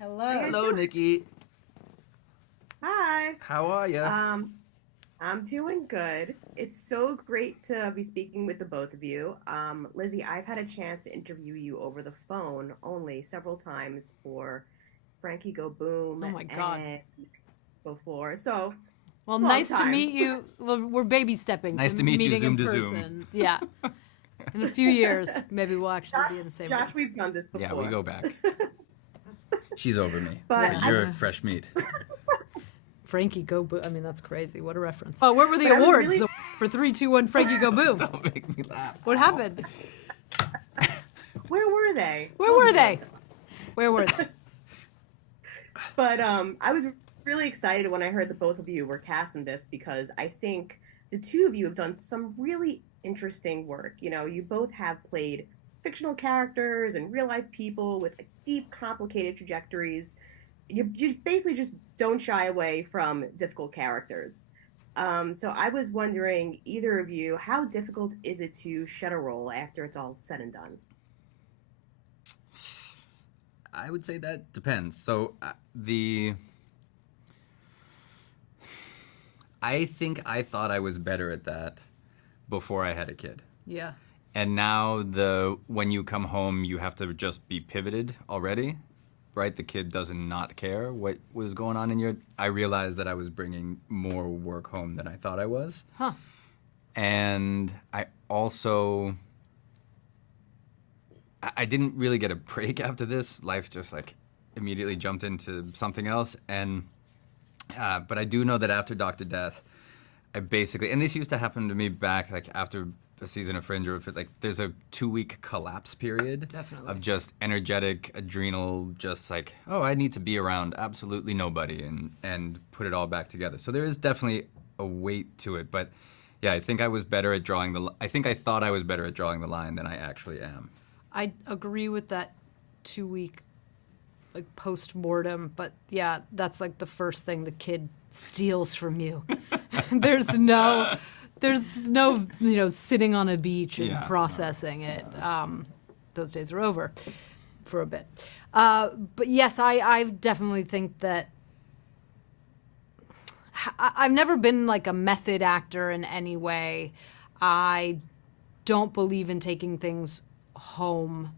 Hello. Hello, Niki. Hi. How are you? I'm doing good. It's so great to be speaking with the both of you. Lizzie, I've had a chance to interview you over the phone only several times for Frankie Go Boom. Oh my God. And before. So, Well, long nice to time. meet you. Well, we're baby stepping. Nice to meet you, meeting Zoom in to person. Zoom. Yeah. In a few years, maybe we'll actually be in the same room. Josh, we've done this before. Yeah, we go back. She's over me. But But you're fresh meat. Frankie Go Boom. I mean, that's crazy. What a reference. Oh, where were the But I was awards really- for 3, 2, 1 Frankie Go Boom? Don't make me laugh. What happened? Where were they? Where were they? Where were they? But I was really excited when I heard that both of you were cast in this because I think the two of you have done some really interesting work. You know, you both have played fictional characters and real life people with deep, complicated trajectories. You basically just don't shy away from difficult characters. So I was wondering, either of you, how difficult is it to shed a role after it's all said and done? I would say that depends. So I think I thought I was better at that before I had a kid. Yeah. And now when you come home, you have to just be pivoted already, right? The kid doesn't not care what was going on in I realized that I was bringing more work home than I thought I was. Huh. And I also, I didn't really get a break after this. Life just like immediately jumped into something else. And, but I do know that after Dr. Death, I basically, and this used to happen to me back like after a season of Fringe, or if like there's a 2-week collapse period. Definitely. Of just energetic, adrenal, just like, oh, I need to be around absolutely nobody and put it all back together. So there is definitely a weight to it, but yeah, I think I was better at I think I thought I was better at drawing the line than I actually am. I agree with that 2-week like post-mortem, but yeah, that's like the first thing the kid steals from you. There's no sitting on a beach and Yeah, processing it. Those days are over for a bit. But yes, I definitely think that I've never been like a method actor in any way. I don't believe in taking things home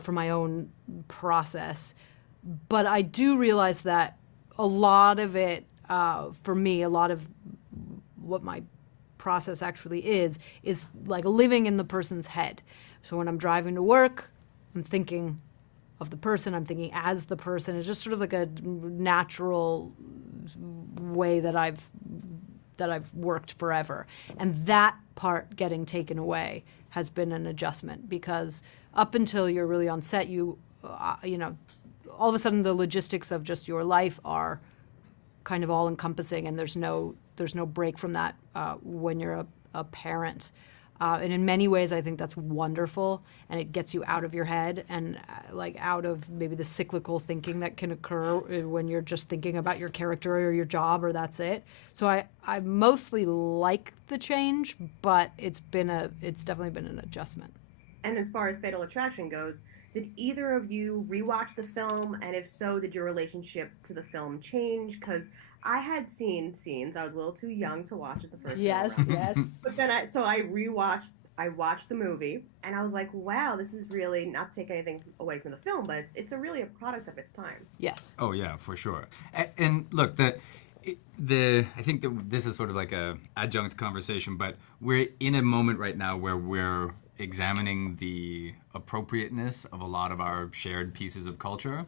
for my own process. But I do realize that a lot of it, for me, a lot of what my process actually is like living in the person's head. So when I'm driving to work, I'm thinking of the person, I'm thinking as the person. It's just sort of like a natural way that I've worked forever. And that part getting taken away has been an adjustment, because up until you're really on set, you know, all of a sudden the logistics of just your life are kind of all encompassing, and there's no break from that when you're a parent. And in many ways, I think that's wonderful, and it gets you out of your head and like out of maybe the cyclical thinking that can occur when you're just thinking about your character or your job or that's it. So I mostly like the change, but it's definitely been an adjustment. And as far as Fatal Attraction goes, did either of you rewatch the film? And if so, did your relationship to the film change? Because I had seen scenes. I was a little too young to watch it the first time. Yes, around. yes. But then I watched the movie, and I was like, wow, this is really not to take anything away from the film, but it's really a product of its time. Yes. Oh yeah, for sure. And look, I think that this is sort of like a adjunct conversation, but we're in a moment right now where we're examining the appropriateness of a lot of our shared pieces of culture.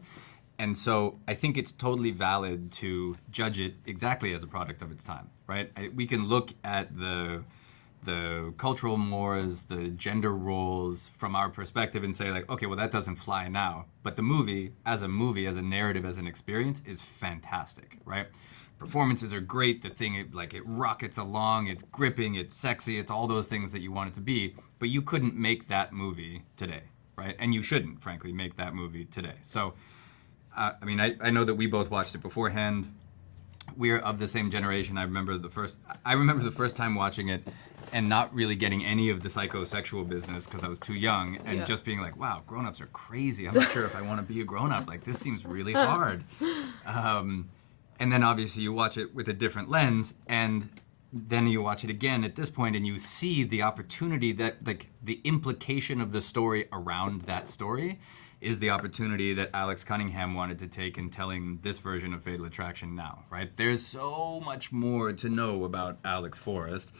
And so I think it's totally valid to judge it exactly as a product of its time, right? We can look at the cultural mores, the gender roles from our perspective and say like, okay, well that doesn't fly now. But the movie, as a narrative, as an experience, is fantastic, right? Performances are great. The thing, it rockets along. It's gripping. It's sexy. It's all those things that you want it to be. But you couldn't make that movie today, right? And you shouldn't, frankly, make that movie today. So, I mean, I know that we both watched it beforehand. We're of the same generation. I remember the first time watching it, and not really getting any of the psychosexual business because I was too young, and just being like, wow, grown-ups are crazy. I'm not sure if I want to be a grown-up. Like, this seems really hard. And then obviously you watch it with a different lens, and then you watch it again at this point, and you see the opportunity that, like, the implication of the story around that story is the opportunity that Alex Cunningham wanted to take in telling this version of Fatal Attraction now, right? There's so much more to know about Alex Forrest,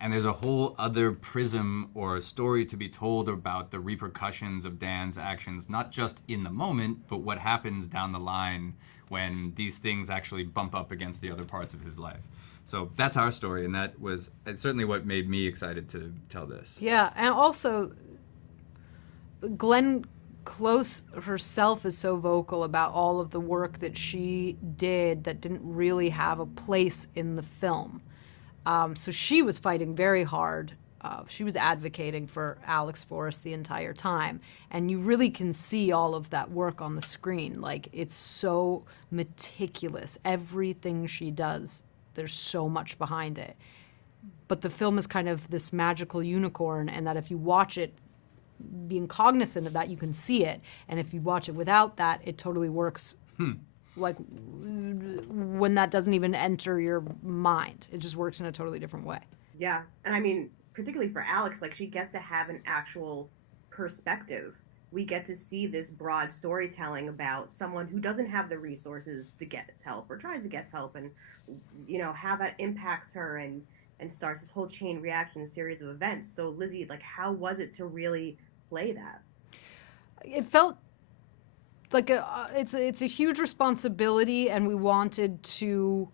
and there's a whole other prism or story to be told about the repercussions of Dan's actions, not just in the moment, but what happens down the line when these things actually bump up against the other parts of his life. So that's our story, and that was certainly what made me excited to tell this. Yeah, and also, Glenn Close herself is so vocal about all of the work that she did that didn't really have a place in the film. So she was fighting very hard. She was advocating for Alex Forrest the entire time. And you really can see all of that work on the screen. Like, it's so meticulous. Everything she does, there's so much behind it. But the film is kind of this magical unicorn, and that if you watch it being cognizant of that, you can see it. And if you watch it without that, it totally works like when that doesn't even enter your mind. It just works in a totally different way. Yeah. And I mean, particularly for Alex, like, she gets to have an actual perspective. We get to see this broad storytelling about someone who doesn't have the resources to get help or tries to get help, and, you know, how that impacts her and starts this whole chain reaction, a series of events. So Lizzy, like, how was it to really play that? It felt like it's a huge responsibility, and we wanted to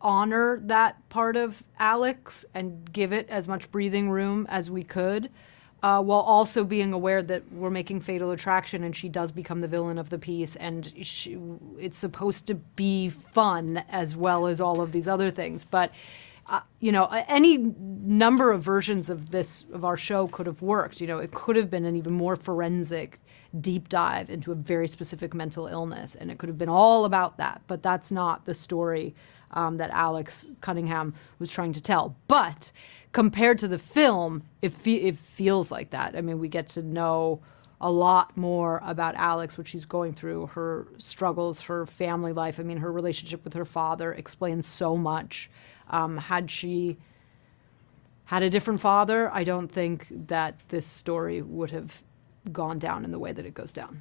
honor that part of Alex and give it as much breathing room as we could, while also being aware that we're making Fatal Attraction, and she does become the villain of the piece, and it's supposed to be fun as well as all of these other things. But you know, any number of versions of our show could have worked. You know, it could have been an even more forensic deep dive into a very specific mental illness, and it could have been all about that. But that's not the story that Alex Cunningham was trying to tell. But compared to the film, it feels like that. I mean, we get to know a lot more about Alex, what she's going through, her struggles, her family life. I mean, her relationship with her father explains so much. Had she had a different father, I don't think that this story would have gone down in the way that it goes down.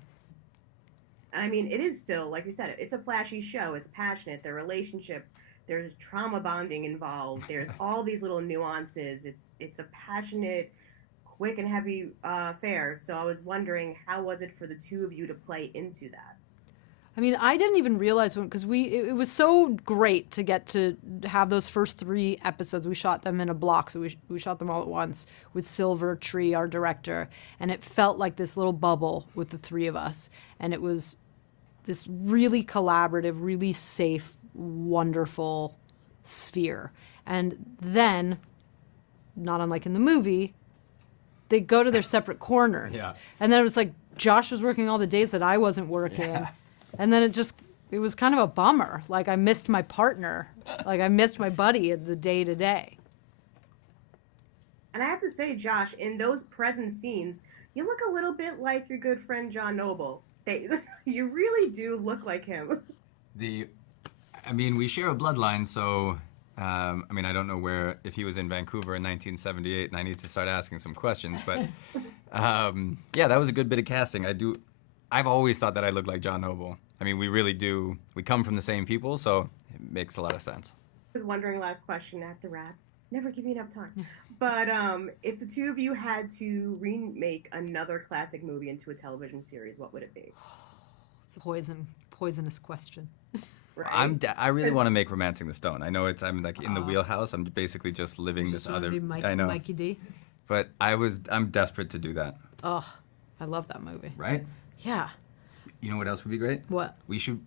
And I mean, it is still, like you said, it's a flashy show. It's passionate. Their relationship, there's trauma bonding involved. There's all these little nuances. It's a passionate, quick and heavy affair. So I was wondering, how was it for the two of you to play into that? I mean, I didn't even realize because it was so great to get to have those first 3 episodes. We shot them in a block, so we shot them all at once with Silver Tree, our director, and it felt like this little bubble with the 3 of us. And it was this really collaborative, really safe, wonderful sphere. And then, not unlike in the movie, they go to their separate corners. Yeah. And then it was like Josh was working all the days that I wasn't working. Yeah. And then it was kind of a bummer. Like, I missed my partner. Like, I missed my buddy in the day-to-day. And I have to say, Josh, in those present scenes, you look a little bit like your good friend John Noble. You really do look like him. I mean, we share a bloodline, so, I mean, I don't know if he was in Vancouver in 1978, and I need to start asking some questions, but, yeah, that was a good bit of casting. I've always thought that I look like John Noble. I mean, we really do. We come from the same people, so it makes a lot of sense. I was wondering, last question, I have to wrap. Never give me enough time. But if the two of you had to remake another classic movie into a television series, what would it be? It's a poisonous question. Right? I really want to make Romancing the Stone. I know I'm like in the wheelhouse. I'm basically just living this other. I know. Mikey D. But I'm desperate to do that. Oh, I love that movie. Right? Yeah. You know what else would be great? What? We should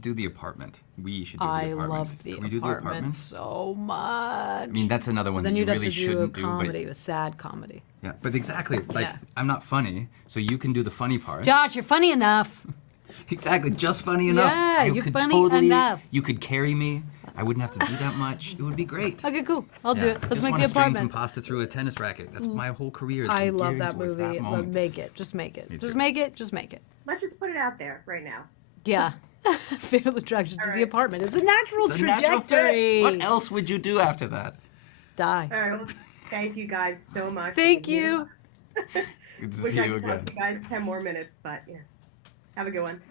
do The Apartment. We should do The Apartment. I love The Can we do The Apartment so much. I mean, that's another one then that you really shouldn't do. Then you'd have to do a comedy, a sad comedy. Yeah, but exactly. Like, Yeah. I'm not funny, so you can do the funny part. Josh, you're funny enough. Exactly, just funny enough. Yeah, I you're could funny enough. You could carry me. I wouldn't have to do that much. It would be great. Okay, cool. I'll do it. Let's Just make want the to string some apartment. pasta through a tennis racket. That's my whole career. I love that towards movie. That moment. Make it. Just make it. Me Just too. make it. Just make it. Let's just put it out there right now. Yeah. Fatal attraction to All the right. apartment. It's a natural It's a natural trajectory. fit. What else would you do after that? Die. All right. Well, thank you guys so much. Thank you. Good to Wish see I you could talk again. to you guys 10 more minutes, but yeah. Have a good one.